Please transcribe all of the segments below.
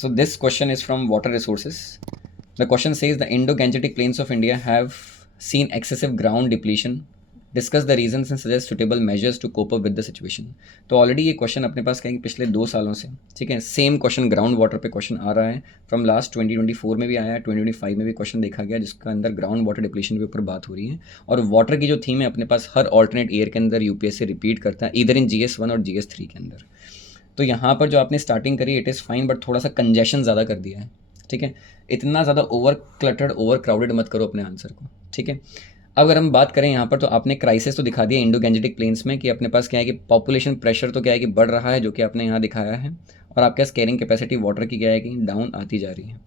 So this question is from Water Resources. The question says the Indo-Gangetic plains of India have seen excessive ground depletion. Discuss the reasons and suggest suitable measures to cope up with the situation. तो already ये question अपने पास कहेंगे पिछले 2 सालों से, ठीक है, same question ground water पे क्वेश्चन आ रहा है फ्रॉम लास्ट 2024 में भी आया है, 2025 में भी क्वेश्चन देखा गया जिसका अंदर ग्राउंड वाटर डिप्लीशन के ऊपर बात हो रही है। और वाटर की जो थीम है अपने पास हर ऑल्टरनेट ईयर के अंदर यूपीएससी रिपीट करता है, इधर इन GS1 और GS3 के अंदर। तो यहाँ पर जो आपने स्टार्टिंग करी इट इज़ फाइन, बट थोड़ा सा कंजेशन ज़्यादा कर दिया है, ठीक है। इतना ज़्यादा ओवर क्लटर्ड ओवर क्राउडेड मत करो अपने आंसर को, ठीक है। अब अगर हम बात करें यहाँ पर तो आपने क्राइसिस तो दिखा दिया इंडो गैंजेटिक प्लेन्स में कि अपने पास क्या है कि पॉपुलेशन प्रेशर तो क्या है कि बढ़ रहा है, जो कि आपने यहाँ दिखाया है, और आपके पास कैरिंग कैपेसिटी वाटर की क्या है कि डाउन आती जा रही है।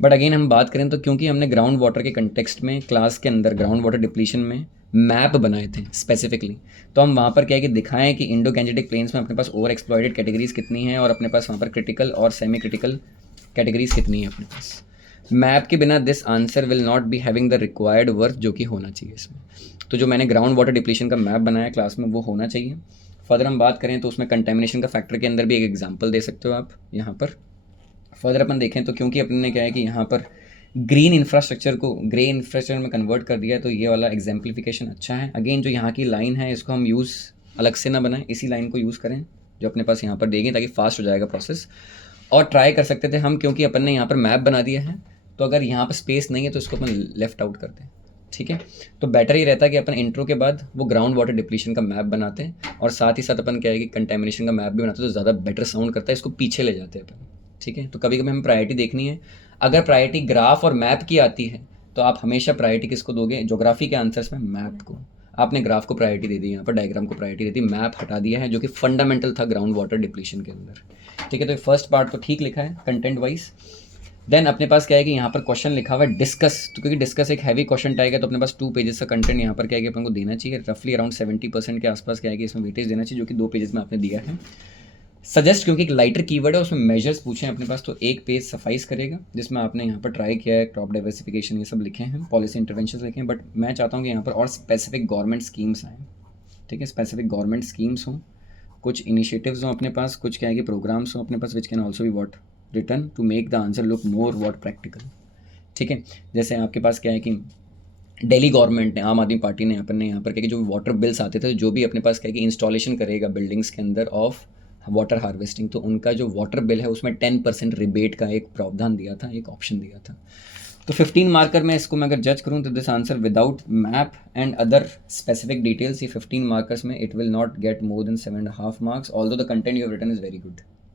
बट अगेन हम बात करें तो क्योंकि हमने ग्राउंड वाटर के कंटेक्स्ट में क्लास के अंदर ग्राउंड वाटर डिप्लीशन में मैप बनाए थे स्पेसिफिकली, तो हम वहाँ पर क्या है कि दिखाएं कि इंडो गैंजेटिक प्लेन्स में अपने पास ओवर एक्सप्लॉयटेड कैटेगरीज कितनी हैं और अपने पास वहाँ पर क्रिटिकल और सेमी क्रिटिकल कैटेगरीज कितनी है अपने पास। मैप के बिना this answer will not be having the required worth जो कि होना चाहिए इसमें। तो जो मैंने ग्राउंड वाटर डिप्लीशन का मैप बनाया क्लास में वो होना चाहिए। फर्दर हम बात करें तो उसमें कंटेमिनेशन का फैक्टर के अंदर भी एक एग्जांपल दे सकते हो आप यहाँ पर। फर्दर अपन देखें तो क्योंकि अपने ने क्या है कि यहाँ पर ग्रीन इंफ्रास्ट्रक्चर को ग्रे इंफ्रास्ट्रक्चर में कन्वर्ट कर दिया है, तो ये वाला एग्जाम्पलिफिकेशन अच्छा है। अगेन जो यहाँ की लाइन है इसको हम यूज़ अलग से ना बनाएं, इसी लाइन को यूज़ करें जो अपने पास यहाँ पर देंगे ताकि फास्ट हो जाएगा प्रोसेस। और ट्राई कर सकते थे हम, क्योंकि अपन ने यहाँ पर मैप बना दिया है, तो अगर यहाँ पर स्पेस नहीं है तो इसको अपन लेफ्ट आउट करते हैं, ठीक है। तो बेटर ही रहता है कि अपन इंट्रो के बाद वो ग्राउंड वाटर डिप्लीशन का मैप बनाते हैं और साथ ही साथ अपन क्या है कि कंटेमिनेशन का मैप भी बनाते हैं, तो ज़्यादा बेटर साउंड करता है, इसको पीछे ले जाते हैं अपन, ठीक है। तो कभी कभी हमें प्रायोरिटी देखनी है। अगर प्रायोरिटी ग्राफ और मैप की आती है तो आप हमेशा प्रायोरिटी किसको दोगे, ज्योग्राफी के आंसर्स में मैप को। आपने ग्राफ को प्रायोरिटी दे दी, यहाँ पर डायग्राम को प्रायोरिटी दे दी, मैप हटा दिया है जो कि फंडामेंटल था ग्राउंड वाटर डिप्लीशन के अंदर, ठीक है। तो फर्स्ट पार्ट तो ठीक लिखा है कंटेंट वाइज। देन अपने पास क्या है कि यहाँ पर क्वेश्चन लिखा हुआ है डिस्कस, तो क्योंकि डिस्कस एक हैवी क्वेश्चन टाइप है तो अपने पास 2 पेजेस का कंटेंट यहाँ पर क्या है कि अपन को देना चाहिए, रफली अराउंड 70% के आसपास क्या है कि इसमें वेटेज देना चाहिए, जो कि 2 पेजेस में आपने दिया है। सजेस्ट क्योंकि एक लाइटर कीवर्ड है उसमें मेजर्स पूछे हैं अपने पास, तो 1 पेज सफाइस करेगा जिसमें आपने यहाँ पर ट्राई किया है, क्रॉप डाइवर्सिफिकेशन ये सब लिखे हैं, पॉलिसी इंटरवेंशन लिखे हैं। बट मैं चाहता हूँ कि यहाँ पर और स्पेसिफिक गवर्नमेंट स्कीम्स आएँ, ठीक है, स्पेसिफिक गवर्नमेंट स्कीम्स हों, कुछ इनिशिएटिव्स हों अपने पास, कुछ क्या है कि प्रोग्राम्स हों अपने पास which can also be what return to make the answer look more what practical, ठीक है। जैसे आपके पास क्या है कि दिल्ली गवर्नमेंट ने, आम आदमी पार्टी ने अपन ने यहाँ पर क्या कि जो वाटर बिल्स आते थे, जो भी अपने पास क्या है कि इंस्टॉलेशन करेगा बिल्डिंग्स के अंदर ऑफ वाटर हार्वेस्टिंग, तो उनका जो वाटर बिल है उसमें 10% रिबेट का एक प्रावधान दिया था, एक ऑप्शन दिया था। तो 15 मार्कर में इसको मैं अगर जज करूँ तो this answer without map and other specific details, ये 15 मार्कर्स में it will not get more than 7.5 marks, although the content you have written is very good.